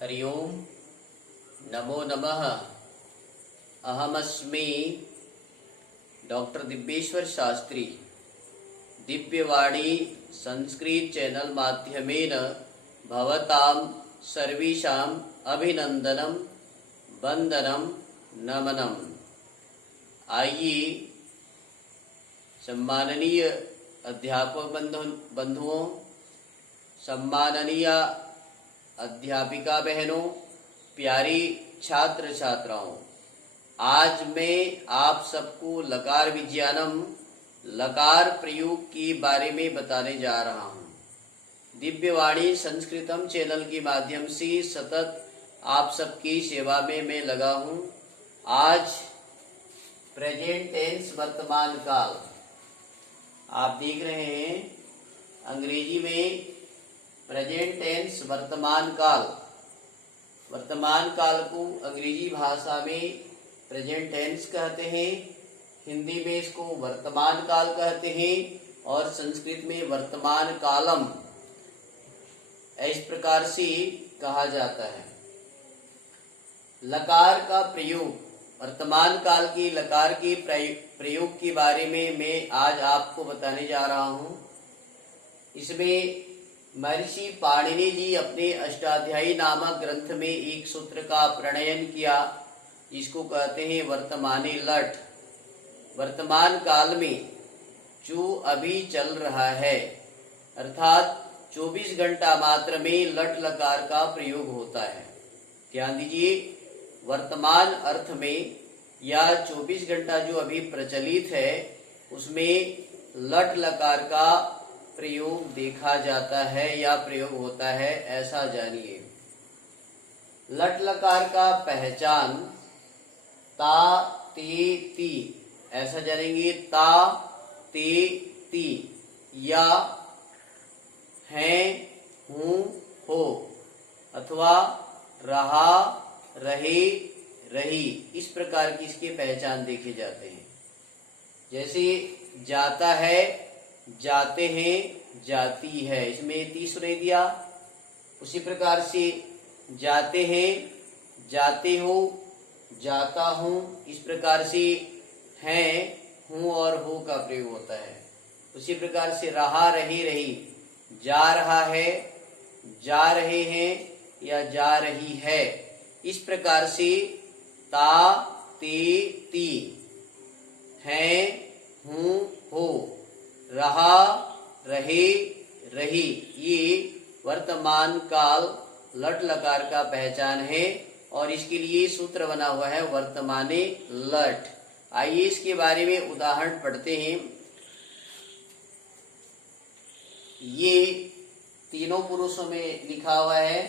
हरि ओम नमो नमः। अहमस्मि doctor दिव्येश्वर Shastri. Divyavani Sanskrit channel माध्यमेन भवतां सर्वेषाम् अभिनंदनम वंदनम नमनम। आइए सम्माननीय अध्यापक बंधुओं, सम्माननीय अध्यापिका बहनों, प्यारी छात्र छात्राओं, आज मैं आप सबको लकार विज्ञानम लकार प्रयोग के बारे में बताने जा रहा हूँ। दिव्यवाणी संस्कृतम चैनल के माध्यम से सतत आप सबकी सेवा में मैं लगा हूँ। आज प्रेजेंट टेंस वर्तमान काल आप देख रहे हैं। अंग्रेजी में प्रेजेंट टेंस वर्तमान काल को अंग्रेजी भाषा में प्रेजेंट टेंस कहते हैं, हिंदी में इसको वर्तमान काल कहते हैं और संस्कृत में वर्तमान कालम इस प्रकार से कहा जाता है। लकार का प्रयोग, वर्तमान काल के लकार के प्रयोग के बारे में मैं आज आपको बताने जा रहा हूं। इसमें महर्षि पाणिनि जी अपने अष्टाध्यायी नामक ग्रंथ में एक सूत्र का प्रणयन किया, जिसको कहते हैं वर्तमाने लट। वर्तमान काल में जो अभी चल रहा है, अर्थात 24 घंटा मात्र में लट लकार का प्रयोग होता है। ध्यान दीजिए, वर्तमान अर्थ में या 24 घंटा जो अभी प्रचलित है उसमें लट लकार का प्रयोग देखा जाता है या प्रयोग होता है, ऐसा जानिए। लट लकार का पहचान ता ते ती, ऐसा जानेंगे। ता ते ती या हैं हूं हो अथवा रहा रहे रही, इस प्रकार की इसके पहचान देखे जाते हैं। जैसे जाता है, जाते हैं, जाती है, इसमें ती सुनाई दिया। उसी प्रकार से जाते हैं, जाते हो, जाता हूं, इस प्रकार से हैं हूं और हो का प्रयोग होता है। उसी प्रकार से रहा रही रही, जा रहा है, जा रहे हैं या जा रही है, इस प्रकार से ता ते ती, हैं हूं हो, रहा रहे रही, ये वर्तमान काल लट लकार का पहचान है और इसके लिए सूत्र बना हुआ है वर्तमाने लट। आइए इसके बारे में उदाहरण पढ़ते हैं। ये तीनों पुरुषों में लिखा हुआ है,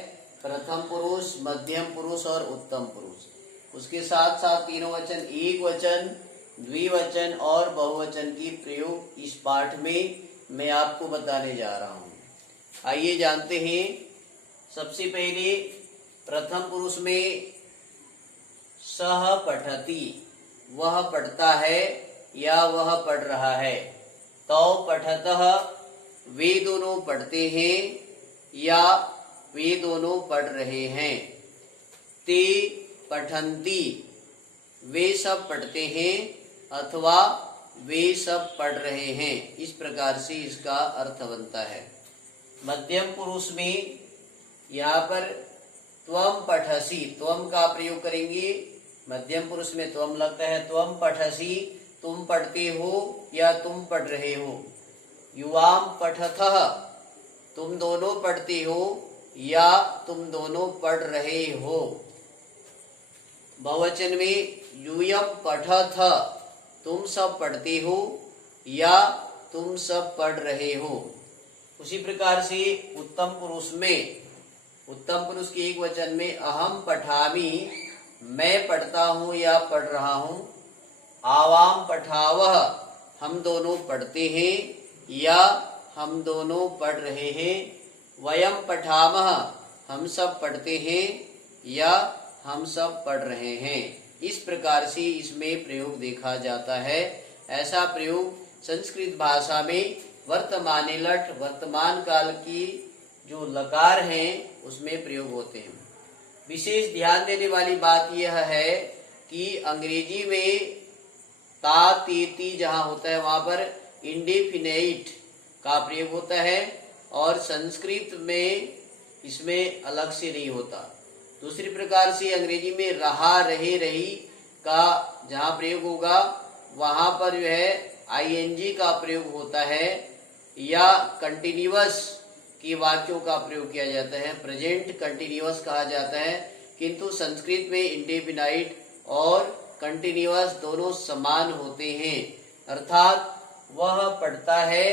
प्रथम पुरुष, मध्यम पुरुष और उत्तम पुरुष। उसके साथ साथ तीनों वचन, एक वचन, द्विवचन और बहुवचन की प्रयोग इस पाठ में मैं आपको बताने जा रहा हूं। आइए जानते हैं। सबसे पहले प्रथम पुरुष में सह पठति, वह पढ़ता है या वह पढ़ रहा है। तौ पठतः, वे दोनों पढ़ते हैं या वे दोनों पढ़ रहे हैं। ते पठन्ति, वे सब पढ़ते हैं अथवा वे सब पढ़ रहे हैं, इस प्रकार से इसका अर्थ बनता है। मध्यम पुरुष में यहाँ पर त्वम पठसि, त्वम का प्रयोग करेंगे। मध्यम पुरुष में त्वम लगता है। त्वम पठसि, तुम पढ़ते हो या तुम पढ़ रहे हो। युवाम पठतः, तुम दोनों पढ़ते हो या तुम दोनों पढ़ रहे हो। बहुवचन में यूयम पठथ, तुम सब पढ़ते हो या तुम सब पढ़ रहे हो। उसी प्रकार से उत्तम पुरुष में, उत्तम पुरुष के एक वचन में अहम पठामि, मैं पढ़ता हूं या पढ़ रहा हूं। आवाम पठावह, हम दोनों पढ़ते हैं या हम दोनों पढ़ रहे हैं। वयम पठामः, हम सब पढ़ते हैं या हम सब पढ़ रहे हैं। इस प्रकार से इसमें प्रयोग देखा जाता है। ऐसा प्रयोग संस्कृत भाषा में वर्तमाने लट, वर्तमान काल की जो लकार हैं उसमें प्रयोग होते हैं। विशेष ध्यान देने वाली बात यह है कि अंग्रेजी में ता ती ती जहां होता है वहां पर इंडेफिनाइट का प्रयोग होता है और संस्कृत में इसमें अलग से नहीं होता। दूसरी प्रकार से अंग्रेजी में रहा रहे रही का जहां प्रयोग होगा वहां पर जो है आईएनजी का प्रयोग होता है या कंटिन्यूअस की वाक्यों का प्रयोग किया जाता है, प्रेजेंट कंटिन्यूअस कहा जाता है। किंतु संस्कृत में इंडेफिनाइट और कंटिन्यूअस दोनों समान होते हैं, अर्थात वह पढ़ता है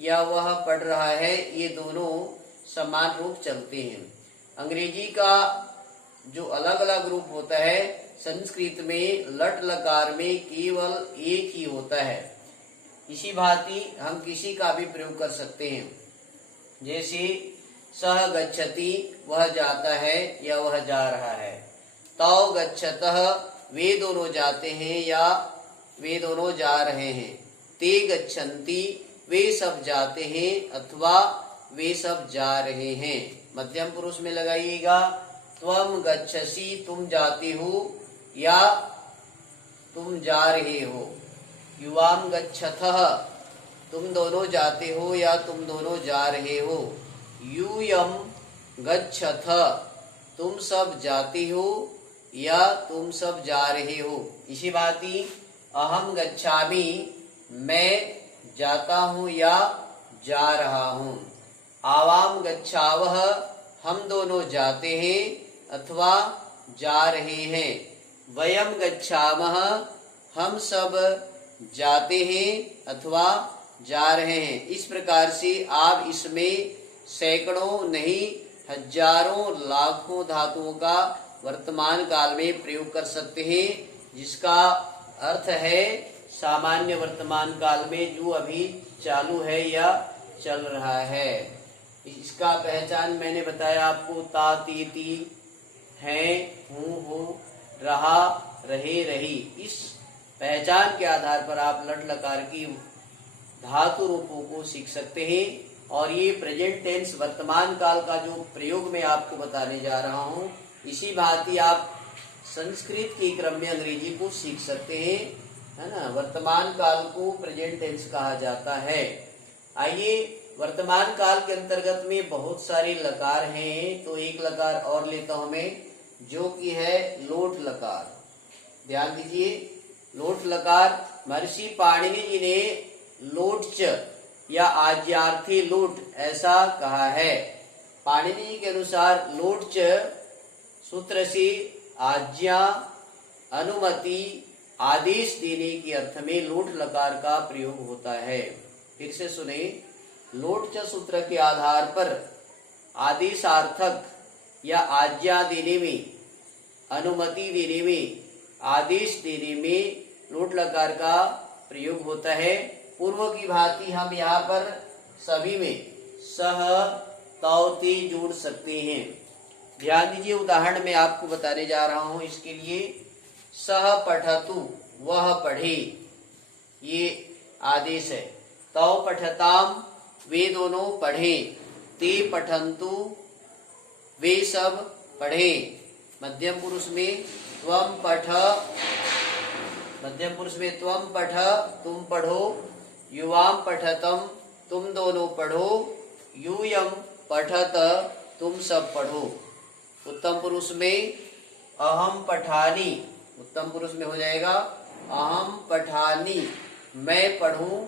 या वह पढ़ रहा है, ये दोनों समान रूप चलते हैं। अंग्रेजी का जो अलग अलग रूप होता है संस्कृत में लट लकार में केवल एक ही होता है। इसी भांति हम किसी का भी प्रयोग कर सकते हैं, जैसे सह गच्छति वह जाता है या वह जा रहा है, तौ गच्छतः वे दोनों जाते हैं या वे दोनों जा रहे हैं, ते गच्छन्ति वे सब जाते हैं अथवा वे सब जा रहे हैं। मध्यम पुरुष में लगाइएगा त्वम गच्छसि तुम जाते हो या तुम जा रहे हो, युवाम गच्छतः तुम दोनों जाते हो या तुम दोनों जा रहे हो, यूयम गच्छथ तुम सब जाते हो या तुम सब जा रहे हो। इसी भांति अहम गच्छामि मैं जाता हूँ या जा रहा हूँ, आवाम गच्छावह हम दोनों जाते हैं अथवा जा रहे हैं, वयम गच्छामः हम सब जाते हैं अथवा जा रहे हैं। इस प्रकार से आप इसमें सैकड़ों नहीं हजारों लाखों धातुओं का वर्तमान काल में प्रयोग कर सकते हैं, जिसका अर्थ है सामान्य वर्तमान काल में जो अभी चालू है या चल रहा है। इसका पहचान मैंने बताया आपको, ता ती ती है, हूँ हो, रहा रहे रही। इस पहचान के आधार पर आप लट लकार की धातु रूपों को सीख सकते हैं और ये प्रेजेंट टेंस वर्तमान काल का जो प्रयोग मैं आपको बताने जा रहा हूँ, इसी भांति आप संस्कृत के क्रम में अंग्रेजी को सीख सकते हैं, है ना। वर्तमान काल को प्रेजेंट टेंस कहा जाता है। आइए वर्तमान काल के अंतर्गत में बहुत सारे लकार हैं, तो एक लकार और लेता हूं मैं, जो कि है लोट लकार। ध्यान दीजिए, लोट लकार महर्षि पाणिनि जी ने लोट च या आज्यार्थी लोट ऐसा कहा है। पाणिनि जी के अनुसार लोट च सूत्र से आज्ञा, अनुमति, आदेश देने के अर्थ में लोट लकार का प्रयोग होता है। फिर से सुने, लोट च सूत्र के आधार पर आदेशार्थक या आज्ञा देने में, अनुमति देने में, आदेश देने में लोट लकार का प्रयोग होता है। पूर्व की भांति हम यहाँ पर सभी में सह तौती जोड़ सकते हैं। ध्यान दीजिए, उदाहरण मैं आपको बताने जा रहा हूं। इसके लिए सह पठतु वह पढ़े, ये आदेश है। तौ पठताम वे दोनों पढ़े, ते पठन्तु वे सब पढ़े। मध्यम पुरुष में त्वम पठ, मध्यम पुरुष में त्वम पठ तुम पढ़ो, युवाम पठतम तुम दोनों पढ़ो, यूयम पठत तुम सब पढ़ो। उत्तम पुरुष में अहम पठानी, उत्तम पुरुष में हो जाएगा अहम पठानी मैं पढ़ूं,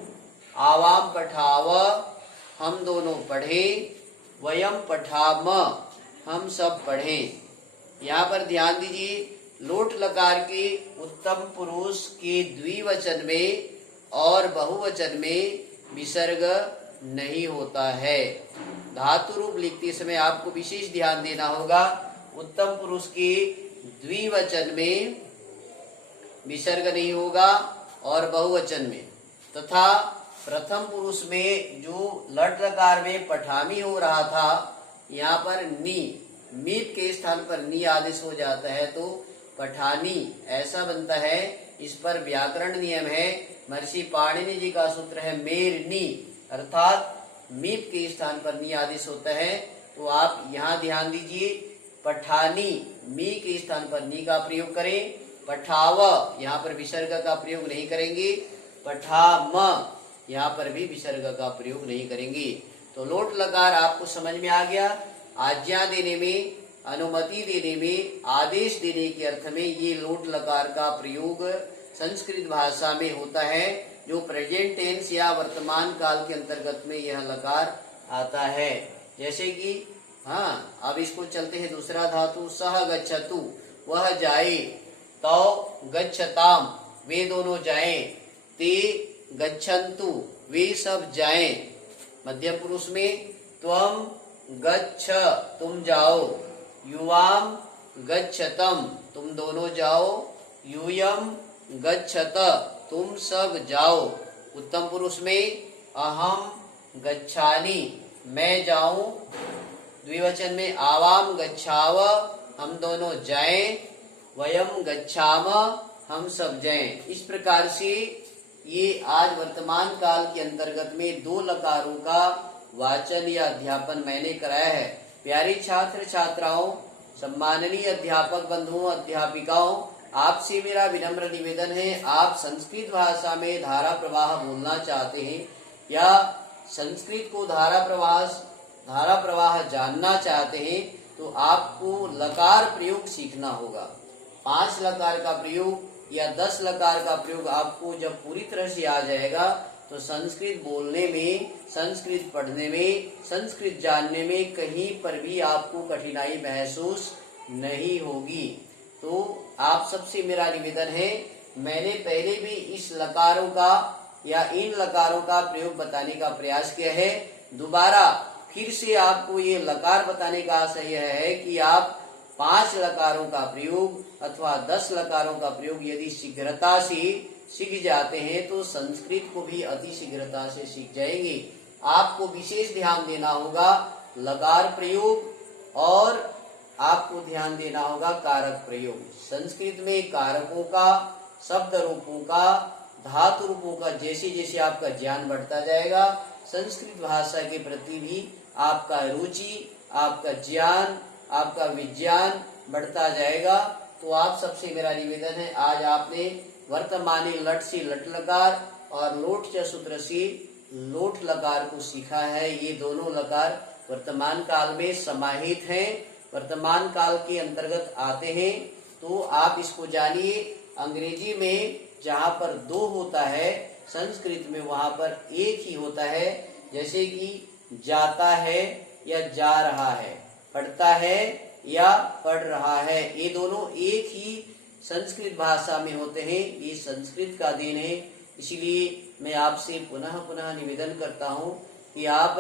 आवाम पठाव हम दोनों पढ़े, वयम पठाम हम सब पढ़े। यहाँ पर ध्यान दीजिए, लोट लकार के उत्तम पुरुष के द्विवचन में और बहुवचन में विसर्ग नहीं होता है। धातु रूप लिखते समय आपको विशेष ध्यान देना होगा। उत्तम पुरुष के द्विवचन में विसर्ग नहीं होगा और बहुवचन में, तथा प्रथम पुरुष में जो लट लकार में पठामी हो रहा था, यहाँ पर नी, मीत के स्थान पर नी आदेश हो जाता है तो पठानी ऐसा बनता है। इस पर व्याकरण नियम है, महर्षि पाणिनि जी का सूत्र है मेर नी, अर्थात मीत के स्थान पर नी आदेश होता है। तो आप यहाँ ध्यान दीजिए, पठानी, मी के स्थान पर नी का प्रयोग करें। पठाव, यहाँ पर विसर्ग का प्रयोग नहीं करेंगे। पठाम, यहाँ पर भी विसर्ग का प्रयोग नहीं करेंगे। तो लोट लकार आपको समझ में आ गया। आज्ञा देने में, अनुमति देने में, आदेश देने के अर्थ में ये लोट लकार का प्रयोग संस्कृत भाषा में होता है, जो प्रेजेंट टेंस या वर्तमान काल के अंतर्गत में यह लकार आता है। जैसे कि हाँ, अब इसको चलते हैं दूसरा धातु, सह गच्छतु, वह जाए। तौ गच्छताम, वे दोनों जाएं। ते गच्छन्तु, वे सब जाएं। मध्यम पुरुष में त्वम गच्छ, तुम जाओ। युवाम गच्छतम, तुम दोनों जाओ। यूयम गच्छत, तुम सब जाओ। उत्तम पुरुष में अहम गच्छानि, मैं जाऊं। द्विवचन में आवाम गच्छाव, हम दोनों जाएं। वयम गच्छाम, हम सब जाएं। इस प्रकार से ये आज वर्तमान काल के अंतर्गत में दो लकारों का वाचन या अध्यापन मैंने कराया है। प्यारी छात्र छात्राओं, सम्माननीय अध्यापक बंधुओं, अध्यापिकाओं, आपसे मेरा विनम्र निवेदन है, आप संस्कृत भाषा में धारा प्रवाह बोलना चाहते हैं या संस्कृत को धारा प्रवाह जानना चाहते हैं, तो आपको लकार प्रयोग सीखना होगा। 5 लकार का प्रयोग या 10 लकार का प्रयोग आपको जब पूरी तरह से आ जाएगा, तो संस्कृत बोलने में, संस्कृत पढ़ने में, संस्कृत जानने में कहीं पर भी आपको कठिनाई महसूस नहीं होगी। तो आप सबसे मेरा निवेदन है, मैंने पहले भी इस लकारों का या इन लकारों का प्रयोग बताने का प्रयास किया है। दोबारा फिर से आपको ये लकार बताने का आशय यह है कि आप 5 लकारों का प्रयोग अथवा 10 लकारों का प्रयोग यदि शीघ्रता से सीख जाते हैं तो संस्कृत को भी अति शीघ्रता से सीख जाएंगे। आपको विशेष ध्यान देना होगा लकार प्रयोग और आपको ध्यान देना होगा कारक प्रयोग। संस्कृत में कारकों का, शब्द रूपों का, धातु रूपों का जैसे जैसे आपका ज्ञान बढ़ता जाएगा, संस्कृत भाषा के प्रति भी आपका रुचि, आपका ज्ञान, आपका विज्ञान बढ़ता जाएगा। तो आप सबसे मेरा निवेदन है, आज आपने वर्तमानी लट से लट लकार और लोट च सूत्र से लोट लकार को सीखा है। ये दोनों लकार वर्तमान काल में समाहित हैं, वर्तमान काल के अंतर्गत आते हैं। तो आप इसको जानिए। अंग्रेजी में जहाँ पर 2 होता है, संस्कृत में वहां पर 1 ही होता है। जैसे कि जाता है या जा रहा है, पढ़ता है या पढ़ रहा है, ये दोनों एक ही संस्कृत भाषा में होते हैं। ये संस्कृत का देन है। इसलिए मैं आपसे पुनः पुनः निवेदन करता हूँ कि आप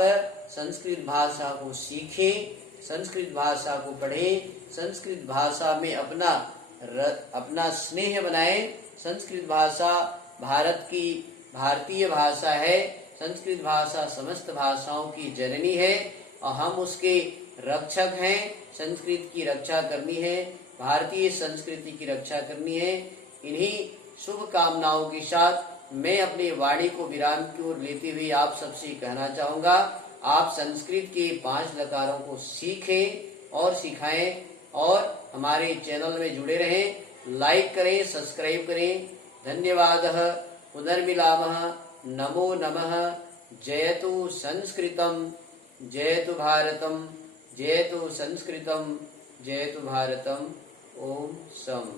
संस्कृत भाषा को सीखें, संस्कृत भाषा को पढ़ें, संस्कृत भाषा में अपना स्नेह बनाएं। संस्कृत भाषा भारत की भारतीय भाषा है। संस्कृत भाषा समस्त भाषाओं की जननी है और हम उसके रक्षक हैं। संस्कृत की रक्षा करनी है, भारतीय संस्कृति की रक्षा करनी है। इन्हीं शुभ कामनाओं के साथ मैं अपनी वाणी को विराम की ओर लेते हुए आप सबसे कहना चाहूंगा, आप संस्कृत के 5 लकारों को सीखें और सिखाएं और हमारे चैनल में जुड़े रहें। लाइक करें, सब्सक्राइब करें। धन्यवादः। पुनर्मिलामः। नमो नमः। जयतु संस्कृतम, जयतु भारतम, जयतु संस्कृतम, जयतु भारतम। ओम सम।